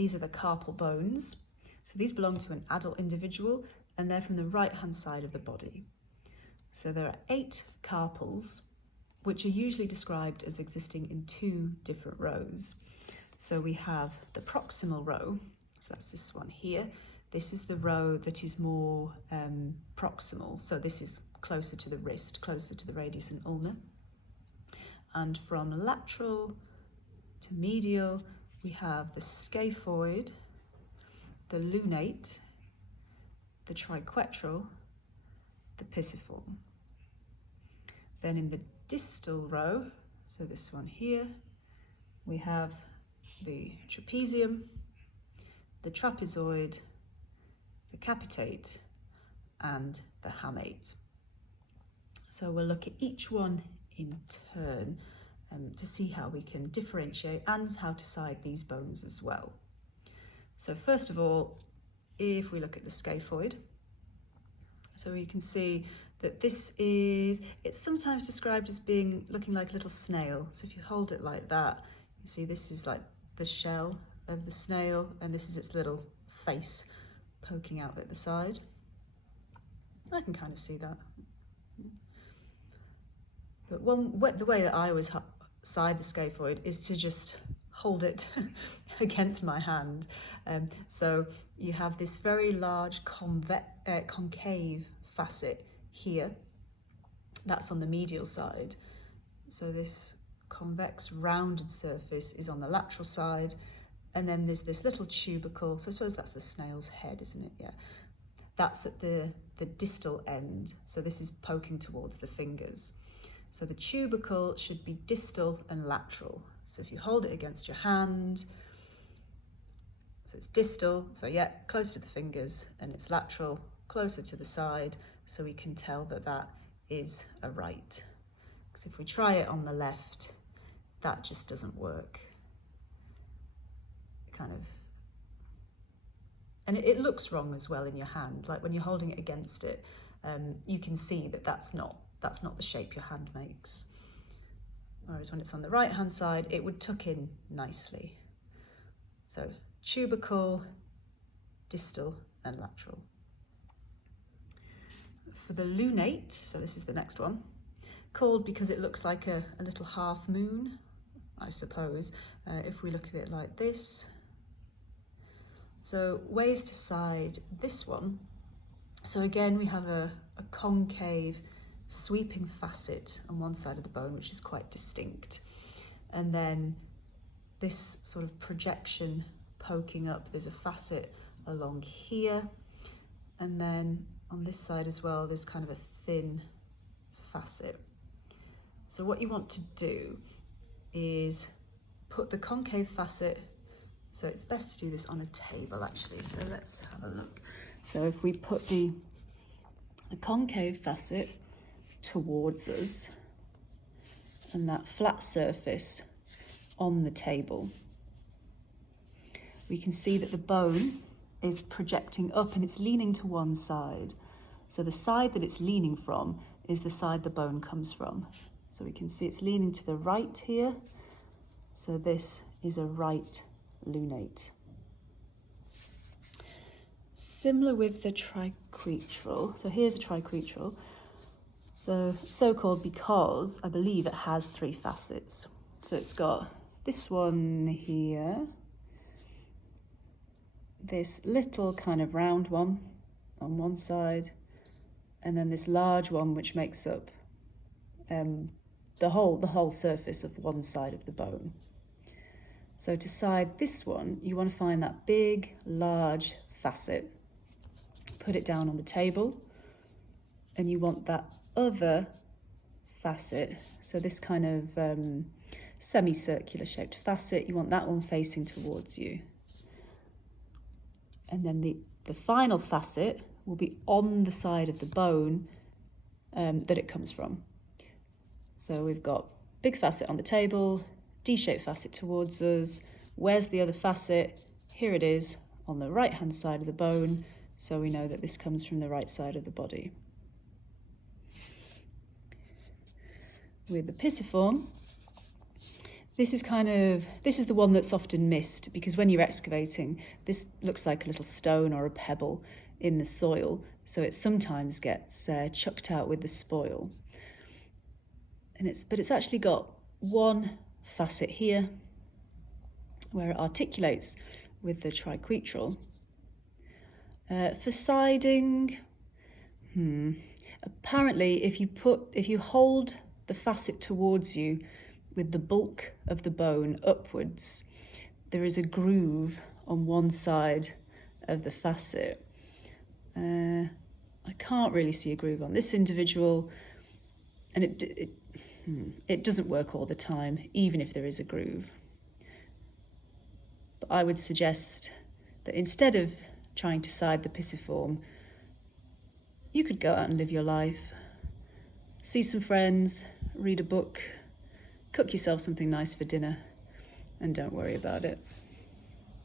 these are the carpal bones. So these belong to an adult individual, and they're from the right-hand side of the body. So there are 8 carpals, which are usually described as existing in 2 different rows. So we have the proximal row, so that's this one here. This is the row that is more proximal, so this is closer to the wrist, closer to the radius and ulna. And from lateral to medial, we have the scaphoid, the lunate, the triquetral, the pisiform. Then in the distal row, so this one here, we have the trapezium, the trapezoid, the capitate, and the hamate. So we'll look at each one in turn to see how we can differentiate and how to side these bones as well. So first of all, if we look at the scaphoid, so you can see that this is, it's sometimes described as looking like a little snail. So if you hold it like that, you see this is like the shell of the snail, and this is its little face poking out at the side. I can kind of see that. But the way that I always side the scaphoid is to just hold it against my hand. So you have this very large concave facet here. That's on the medial side. So this convex rounded surface is on the lateral side. And then there's this little tubercle. So I suppose that's the snail's head, isn't it? Yeah. That's at the distal end. So this is poking towards the fingers. So the tubercle should be distal and lateral. So if you hold it against your hand, so it's distal, so yeah, close to the fingers, and it's lateral, closer to the side, so we can tell that that is a right. Because if we try it on the left, that just doesn't work. And it looks wrong as well in your hand, like when you're holding it against it, you can see that that's not the shape your hand makes. Whereas when it's on the right hand side, it would tuck in nicely. So tubercle, distal and lateral. For the lunate, so this is the next one, called because it looks like a little half moon, I suppose, if we look at it like this. So ways to side this one. So again, we have a concave sweeping facet on one side of the bone, which is quite distinct. And then this sort of projection poking up, there's a facet along here. And then on this side as well, there's kind of a thin facet. So what you want to do is put the concave facet, so it's best to do this on a table actually, so let's have a look. So if we put the concave facet towards us and that flat surface on the table, we can see that the bone is projecting up and it's leaning to one side. So the side that it's leaning from is the side the bone comes from. So we can see it's leaning to the right here. So this is a right lunate. Similar with the triquetral. So here's a triquetral. So called because I believe it has 3 facets. So it's got this one here, this little kind of round one on one side, and then this large one which makes up the whole surface of one side of the bone. So to side this one, you want to find that big, large facet, put it down on the table, and you want that other facet, so this kind of semicircular shaped facet, you want that one facing towards you. And then the final facet will be on the side of the bone that it comes from. So we've got big facet on the table, D-shaped facet towards us. Where's the other facet? Here it is on the right hand side of the bone, so we know that this comes from the right side of the body. With the pisiform, This is the one that's often missed, because when you're excavating, this looks like a little stone or a pebble in the soil, so it sometimes gets chucked out with the spoil. But it's actually got one facet here where it articulates with the triquetral. For siding, apparently if you hold the facet towards you with the bulk of the bone upwards, there is a groove on one side of the facet. I can't really see a groove on this individual, and it doesn't work all the time, even if there is a groove. But I would suggest that instead of trying to side the pisiform, you could go out and live your life, see some friends, read a book, cook yourself something nice for dinner, and don't worry about it.